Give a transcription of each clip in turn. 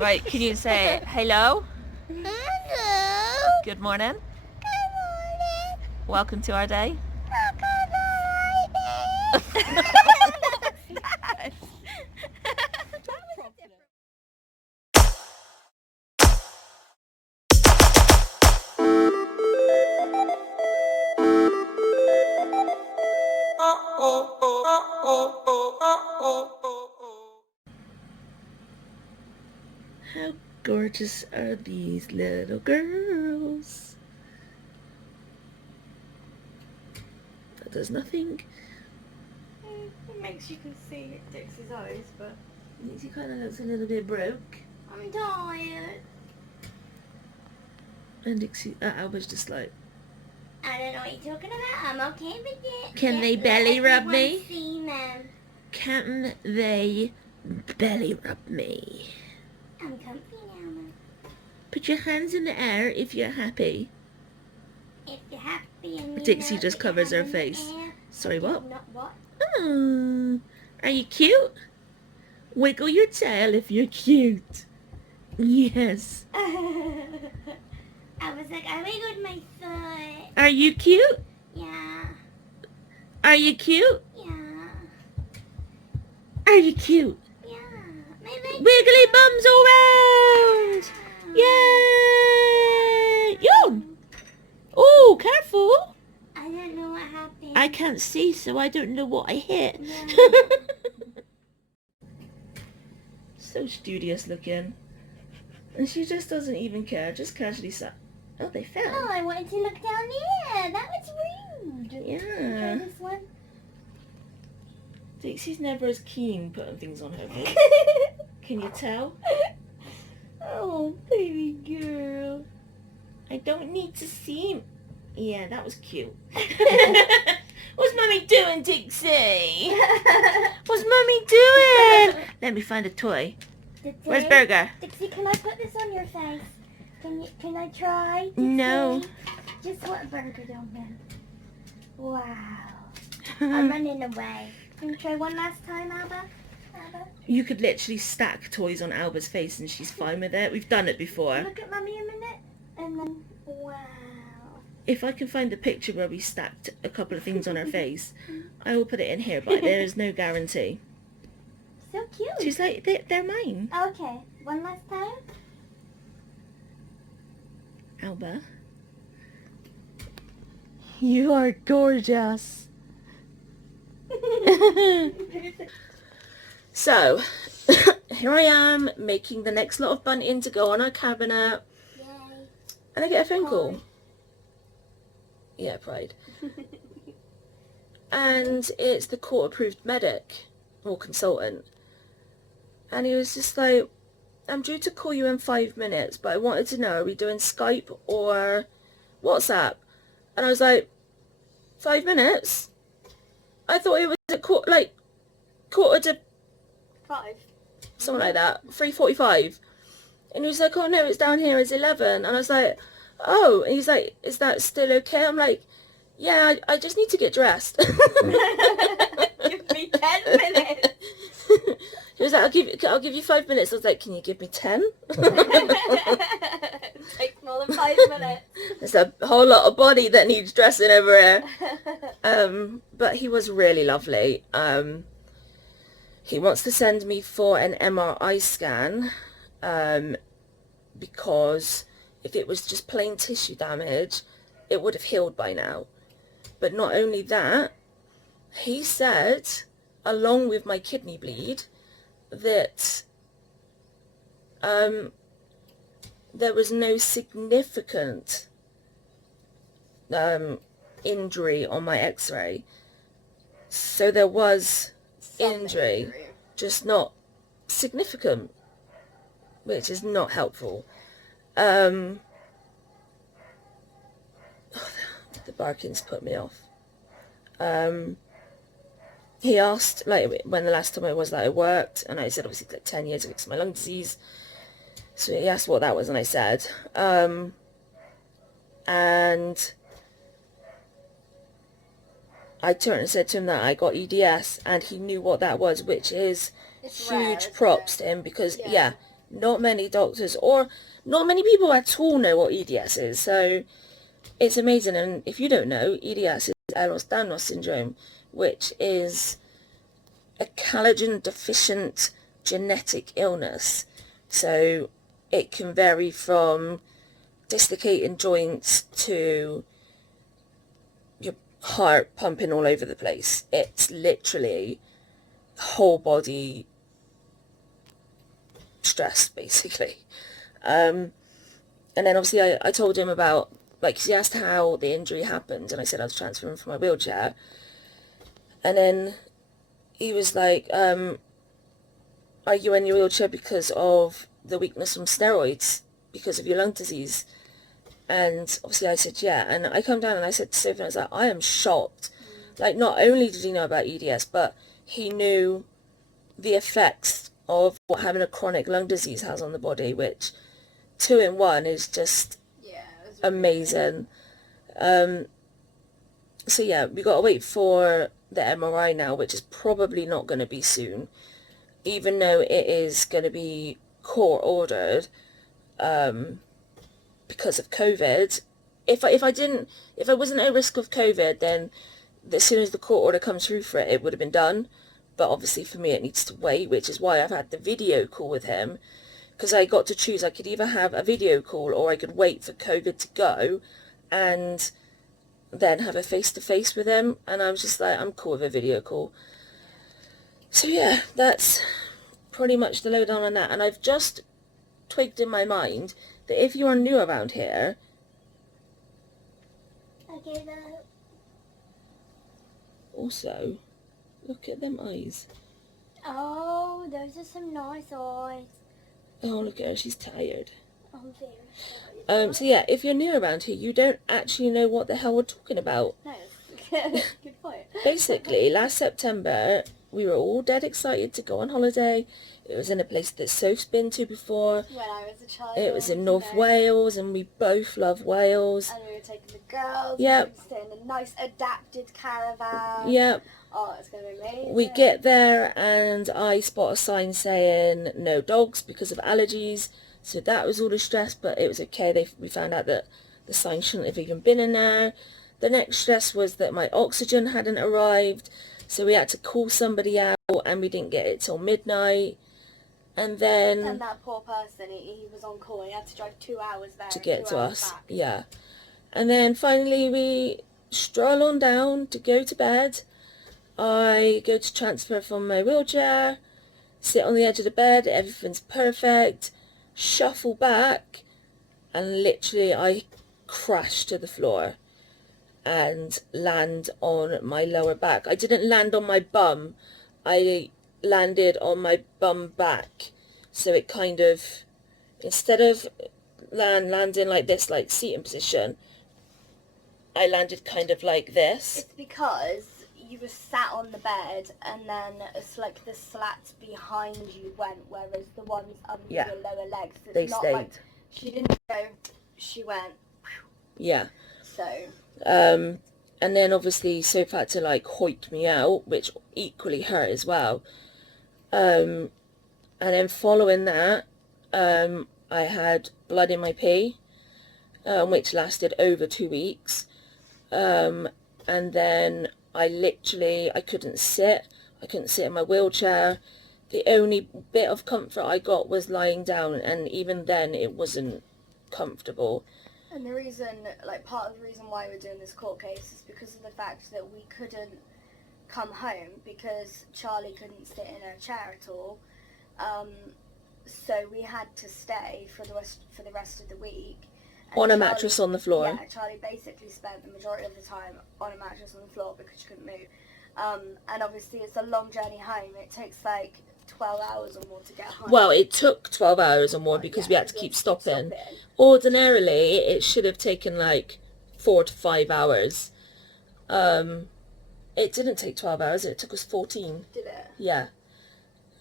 Right, can you say hello? Hello. Good morning. Good morning. Welcome to our day. How gorgeous are these little girls? That does nothing. It makes you can see Dixie's eyes, but She kind of looks a little bit broke. I'm tired. And Dixie, Alba's just like, I don't know what you're talking about. I'm okay with it. Can they belly rub me? See them. Can they belly rub me? I'm comfy now, Mum. Put your hands in the air if you're happy. If you're happy and you Dixie know just that you're covers her having face. air. Sorry, what? Not what? Oh, are you cute? Wiggle your tail if you're cute. Yes. I was like, I wiggled my foot. Are you cute? Yeah. Are you cute? Yeah. Are you cute? Yeah. My legs. Wiggly bums all round! Yay! Yo! Oh, careful! I don't know what happened. I can't see, so I don't know what I hit. Yeah. So studious looking. And she just doesn't even care, just casually sat. Oh, they fell. Oh, I wanted to look down there. That was rude. Yeah. Try this one. Dixie's never as keen putting things on her face. Can you tell? Oh, baby girl. I don't need to see. Yeah, that was cute. What's Mummy doing, Dixie? What's Mummy doing? Let me find a toy. Where's Burger? Dixie, can I put this on your face? Can I try? Dixie? No. Just what Burger down there. Wow. I'm running away. Can you try one last time, Alba? You could literally stack toys on Alba's face and she's fine with it. We've done it before. Look at Mummy a minute. And then, wow. If I can find the picture where we stacked a couple of things on her face, I will put it in here, but there is no guarantee. So cute. She's like, they're mine. Okay, one last time. Alba. You are gorgeous. So, here I am making the next lot of bunting to go on our cabinet. Yay. And I get a phone call. Yeah, pride. And it's the court-approved medic or consultant. And he was just like, I'm due to call you in 5 minutes, but I wanted to know, are we doing Skype or WhatsApp? And I was like, 5 minutes? I thought it was at quarter to 5. something like that, 3:45. And he was like, oh no, it's down here, it's 11. And I was like, oh. And he's like, is that still okay? I'm like, yeah, I just need to get dressed. Give me 10 minutes. He was like, I'll give you 5 minutes. I was like, can you give me 10? It takes more than 5 minutes. There's a whole lot of body that needs dressing over here. But he was really lovely. He wants to send me for an MRI scan, because if it was just plain tissue damage, it would have healed by now. But not only that, he said, along with my kidney bleed, that there was no significant injury on my x-ray. So there was injury, just not significant, which is not helpful. The barking's put me off. He asked, like, when the last time I was that I worked, and I said obviously like 10 years ago because of my lung disease. So he asked what that was, and I said, and I turned and said to him that I got EDS, and he knew what that was, which is It's huge rare, props to him, because yeah, not many doctors or not many people at all know what EDS is. So it's amazing. And if you don't know, EDS is Ehlers-Danlos syndrome, which is a collagen deficient genetic illness. So it can vary from dislocating joints to your heart pumping all over the place. It's literally whole body stress, basically. And then obviously I told him about, like, 'cause he asked how the injury happened, and I said I was transferring from my wheelchair. And then he was like, are you in your wheelchair because of the weakness from steroids, because of your lung disease? And obviously I said, yeah. And I come down and I said to Sophie, I was like, I am shocked. Like, not only did he know about EDS, but he knew the effects of what having a chronic lung disease has on the body, which 2 in 1 is just amazing. So yeah, we got to wait for the MRI now, which is probably not going to be soon, even though it is going to be court ordered because of COVID. If I wasn't at risk of COVID, then as soon as the court order comes through for it, it would have been done. But obviously for me it needs to wait, which is why I've had the video call with him, because I got to choose. I could either have a video call or I could wait for COVID to go and then have a face-to-face with him. And I was just like, I'm cool with a video call. So yeah, that's pretty much the lowdown on that. And I've just twigged in my mind that if you are new around here, Okay, though. also, look at them eyes. Oh, those are some nice eyes. Oh, look at her, she's tired. I'm very sorry. So yeah, if you're new around here, you don't actually know what the hell we're talking about. No, good point. Basically, last September, we were all dead excited to go on holiday. It was in a place that Soph's been to before. When I was a child. It was in North Wales, and we both love Wales. And we were taking the girls. Yep. We were staying in a nice adapted caravan. Yep. Oh, it's going to be amazing. We get there, and I spot a sign saying no dogs because of allergies. So that was all the stress, but it was okay. We found out that the sign shouldn't have even been in there. The next stress was that my oxygen hadn't arrived, so we had to call somebody out, and we didn't get it till midnight. And then... And that poor person, he was on call, and he had to drive 2 hours there to get to us, back. yeah. And then finally we stroll on down to go to bed. I go to transfer from my wheelchair, sit on the edge of the bed, everything's perfect, shuffle back, and literally I crash to the floor and land on my lower back. I didn't land on my bum, I landed on my bum back. So it kind of, instead of landing like this, like seating position, I landed kind of like this. It's because you were sat on the bed, and then it's like the slats behind you went, whereas the ones under your lower legs, it's they not stayed. like she didn't go, she went. Yeah. So. And then obviously Sophie had to like hoik me out, which equally hurt as well. And then following that, I had blood in my pee, which lasted over 2 weeks. And then I couldn't sit in my wheelchair. The only bit of comfort I got was lying down, and even then it wasn't comfortable. And the reason, like part of the reason why we're doing this court case is because of the fact that we couldn't come home because Charlie couldn't sit in her chair at all. So we had to stay for the rest of the week. And on a mattress on the floor. Yeah, Charlie basically spent the majority of the time on a mattress on the floor because she couldn't move. And obviously it's a long journey home. It takes like 12 hours or more to get home. Well, it took 12 hours or more because we had to keep stopping. Ordinarily, it should have taken like 4 to 5 hours. It didn't take 12 hours. It took us 14. Did it? Yeah.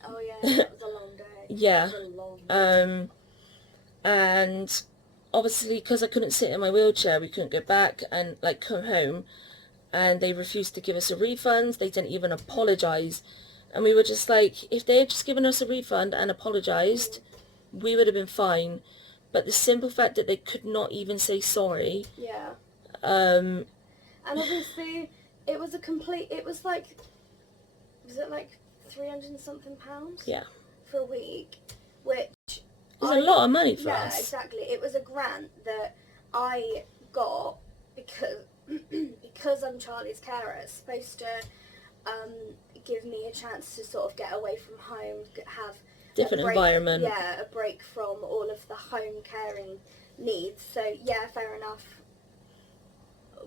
Oh yeah, that was a long day. Yeah. That was a long day. And obviously because I couldn't sit in my wheelchair, we couldn't go back and like come home, and they refused to give us a refund. They didn't even apologise, and we were just like, if they had just given us a refund and apologised, we would have been fine. But the simple fact that they could not even say sorry. Yeah. And obviously, it was like, was it like 300 and something pounds? Yeah. For a week, which it was a lot of money for us. Yeah, exactly. It was a grant that I got because I'm Charlie's carer. It's supposed to give me a chance to sort of get away from home, have different environment. Yeah, a break from all of the home caring needs. So yeah, fair enough.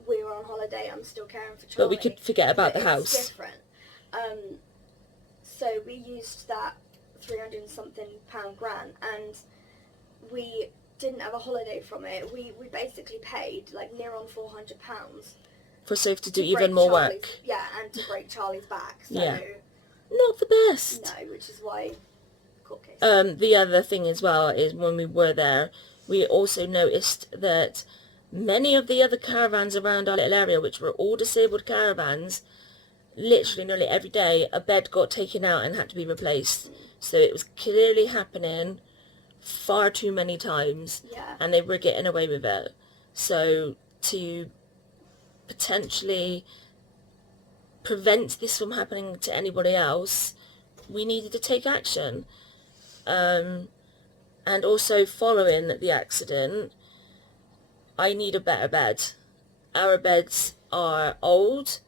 We were on holiday. I'm still caring for Charlie. But we could forget about the house. It's different. So we used that 300 and something pound grant, and we didn't have a holiday from it. We basically paid like near on £400 for Soph to do even more work. Yeah, and to break Charlie's back. So yeah. Not the best. No, which is why court case. The other thing as well is when we were there, we also noticed that many of the other caravans around our little area, which were all disabled caravans, literally nearly every day a bed got taken out and had to be replaced. So it was clearly happening far too many times. Yeah. And they were getting away with it. So to potentially prevent this from happening to anybody else, we needed to take action. And also following the accident, I need a better bed. Our beds are old.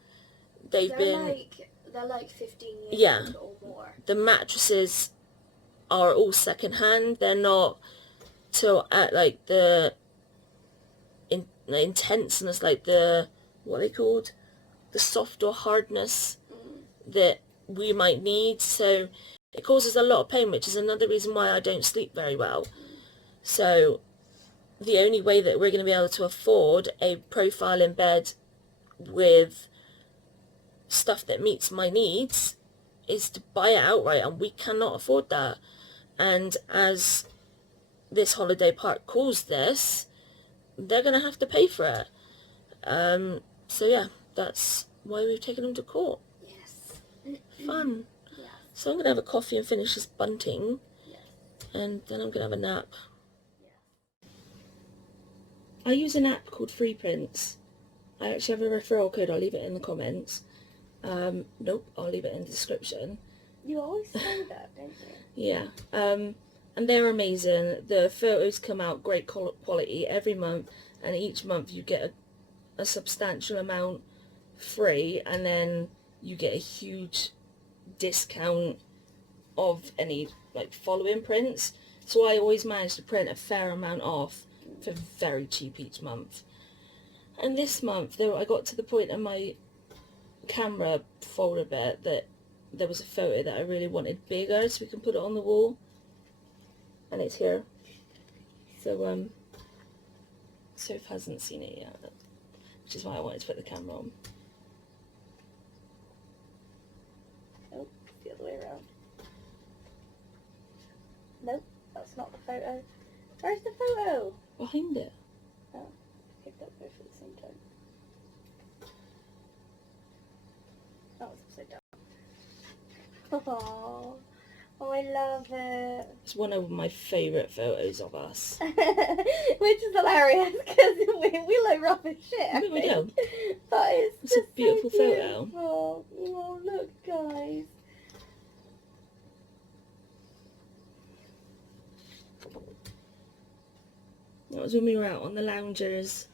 They're like 15 years old or more. The mattresses are all second hand. They're not at like the intenseness, like the, what are they called? The soft or hardness that we might need. So it causes a lot of pain, which is another reason why I don't sleep very well. So the only way that we're going to be able to afford a profiling bed with stuff that meets my needs is to buy it outright, and we cannot afford that. And as this holiday park calls this, they're going to have to pay for it. So yeah, that's why we've taken them to court. Yes. Fun. Yes. So I'm going to have a coffee and finish this bunting. Yes. And then I'm going to have a nap. Yes. I use an app called Freeprints. I actually have a referral code. I'll leave it in the comments. Nope, I'll leave it in the description. You always say that, don't you? Yeah. And they're amazing. The photos come out great quality every month, and each month you get a substantial amount free, and then you get a huge discount of any like following prints. So I always manage to print a fair amount off for very cheap each month. And this month, though, I got to the point in my camera folder bit that there was a photo that I really wanted bigger so we can put it on the wall. And it's here. So, Soph hasn't seen it yet, which is why I wanted to put the camera on. Oh, it's the other way around. Nope, that's not the photo. Where's the photo? Behind it. Oh, picked up both at the same time. Oh, it's upside down. Oh, I love it. It's one of my favourite photos of us. Which is hilarious because we look rough as shit. No, we don't. But it's a beautiful so photo. Oh, look, guys. That was when we were out on the loungers,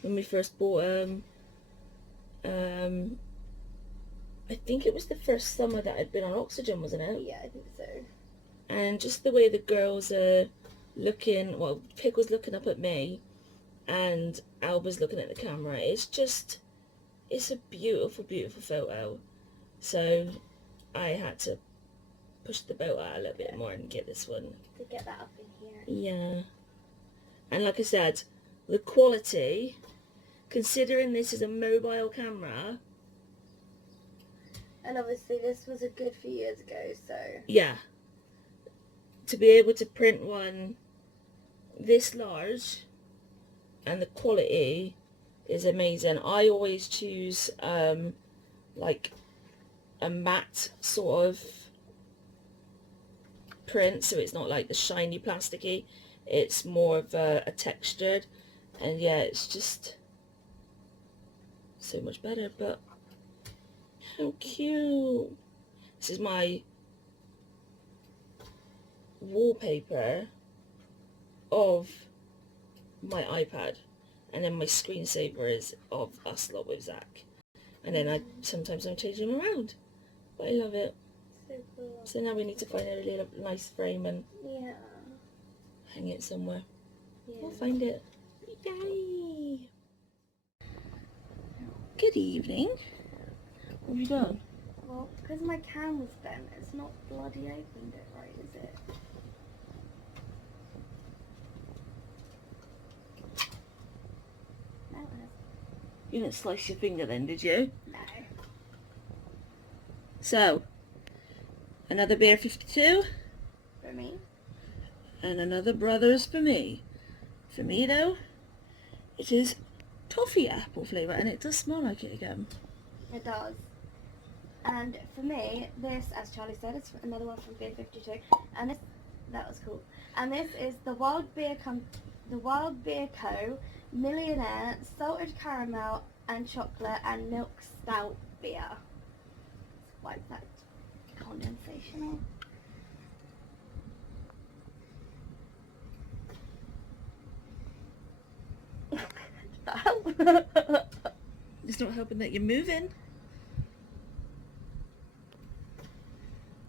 when we first bought them. I think it was the first summer that I'd been on oxygen, wasn't it? Yeah, I think so. And just the way the girls are looking, well, Pig was looking up at me, and Alba's looking at the camera. It's a beautiful, beautiful photo. So I had to push the boat out a little bit more and get this one. To get that up in here. Yeah. And like I said, the quality, considering this is a mobile camera. And obviously this was a good few years ago, so... Yeah. To be able to print one this large, and the quality is amazing. I always choose, like, a matte sort of print, so it's not like the shiny plasticky. It's more of a textured, and yeah, it's just so much better. But how cute. This is my wallpaper of my iPad, and then my screensaver is of us lot with Zach, and then sometimes I'm changing them around, but I love it. So cool. So now we need to find a really nice frame and hang it somewhere. We'll find it. Yay! Good evening. What have you done? Well, because my can was bent, it's not bloody opened it right, is it? No, it hasn't. You didn't slice your finger then, did you? No. So, another beer 52, For me? and another Brothers for me. For me though, it is toffee apple flavour, and it does smell like it again. It does. And for me, this, as Charlie said, is another one from Beer 52, and this, that was cool. And this is the Wild Beer Co. Millionaire Salted Caramel and Chocolate and Milk Stout Beer. Let's wipe that condensation off. Did that help? It's not helping that you're moving.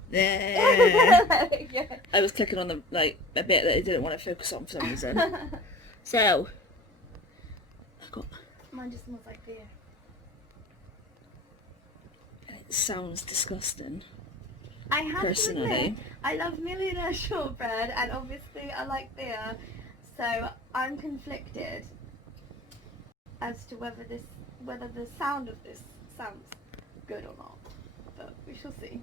There. Yeah. I was clicking on the a bit that I didn't want to focus on for some reason. So, I got. Mine just smells like beer. It sounds disgusting. I have Personally. to admit, I love Millionaire Shortbread, and obviously I like beer, so I'm conflicted as to whether the sound of this sounds good or not. But we shall see.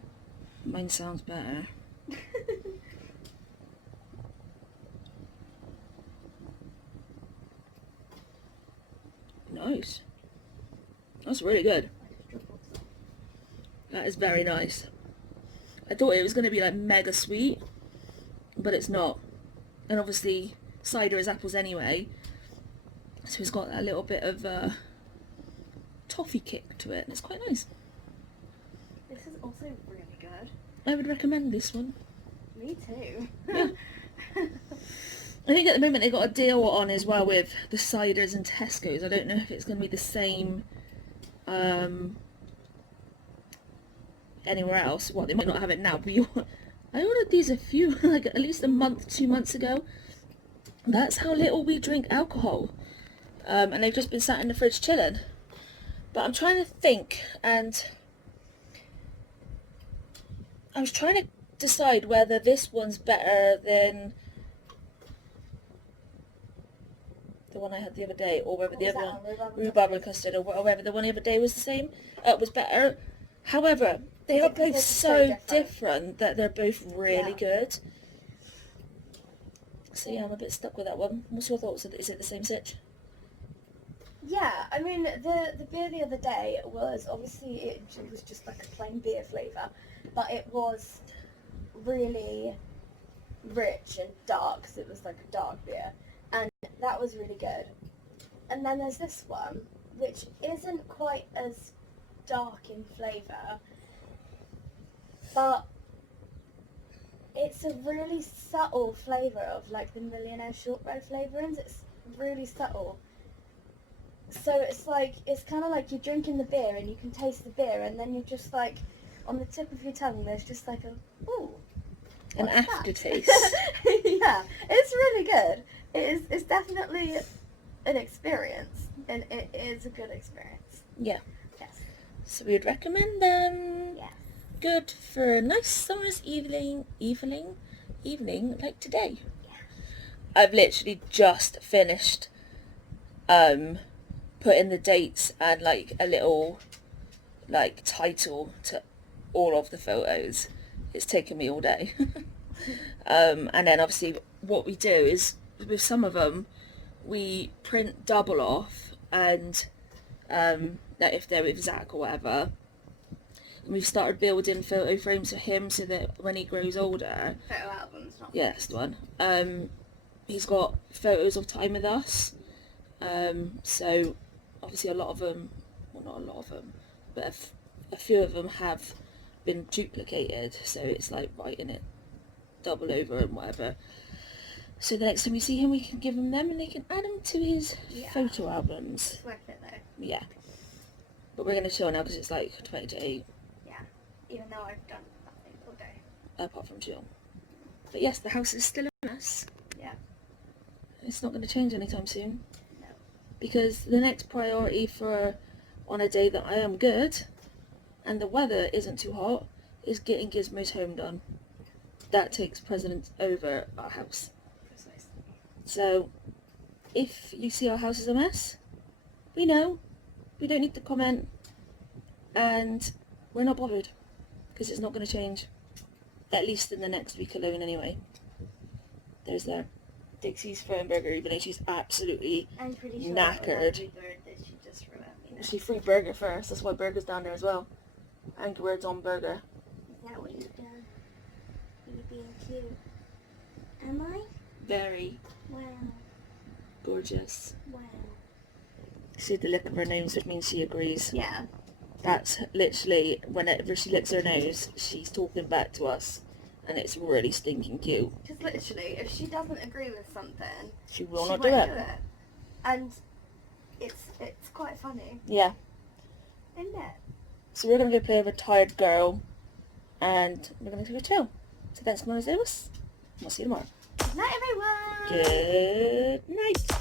Mine sounds better. Nice. That's really good. That is very nice. I thought it was going to be like mega sweet, but it's not. And obviously cider is apples anyway, so it's got a little bit of toffee kick to it, and it's quite nice. This is also really good. I would recommend this one. Me too. Yeah. I think at the moment they got a deal on as well with the ciders and Tesco's. I don't know if it's going to be the same anywhere else. Well, they might not have it now, but I ordered these a few, like at least a month, 2 months ago. That's how little we drink alcohol. And they've just been sat in the fridge chilling. But I'm trying to think, and I was trying to decide whether this one's better than the one I had the other day, or whether the other one, rhubarb and custard, or whether the one the other day was the same, was better. However, they are both so different that they're both really good. So yeah, I'm a bit stuck with that one. What's your thoughts? Is it the same sitch? Yeah, I mean, the beer the other day was, obviously, it was just like a plain beer flavour, but it was really rich and dark, because it was like a dark beer, and that was really good. And then there's this one, which isn't quite as dark in flavour, but it's a really subtle flavour of like the Millionaire Shortbread flavourings. It's really subtle. So it's like, it's kind of like you're drinking the beer and you can taste the beer, and then you're just like, on the tip of your tongue there's just like a, ooh, an aftertaste. Yeah, it's really good. It's definitely an experience, and it is a good experience. Yeah. Yes. So we'd recommend them. Yes. Good for a nice summer's evening like today. Yeah. I've literally just finished putting the dates and like a little like title to all of the photos. It's taken me all day. And then obviously what we do is with some of them we print double off, and that if they're with Zach or whatever, we've started building photo frames for him so that when he grows older, Photo albums, not yeah, that's the one. He's got photos of time with us. So obviously a lot of them, well, not a lot of them, but a few of them have been duplicated, so it's like writing it double over and whatever. So the next time we see him, we can give him them and they can add them to his photo albums. It's worth it though. Yeah. But we're going to chill now because it's like 20 to 8. Yeah. Even though I've done nothing all day. Apart from chill. But yes, the house is still a mess. Yeah. It's not going to change anytime soon. No. Because the next priority for on a day that I am good and the weather isn't too hot is getting Gizmo's home done. That takes precedence over our house. Precisely. So, if you see our house is a mess, we know. We don't need to comment. And we're not bothered. Because it's not going to change. At least in the next week alone anyway. There's there. Dixie's throwing burger even though she's absolutely I'm pretty sure knackered. That she just remembered me. She threw burger first. That's why burger's down there as well. Angry words on burger. Is that what you've done? You're being cute. Am I? Very Wow. gorgeous. Wow. See the lick of her nose, which means she agrees. Yeah. That's literally, whenever she licks her nose, she's talking back to us. And it's really stinking cute. Because literally, if she doesn't agree with something, She will she not won't do it. do it. And it's quite funny, Yeah. isn't it? So we're going to go play a retired girl. And we're going to go chill. So thanks for joining us. We'll see you tomorrow. Good night, everyone! Good night.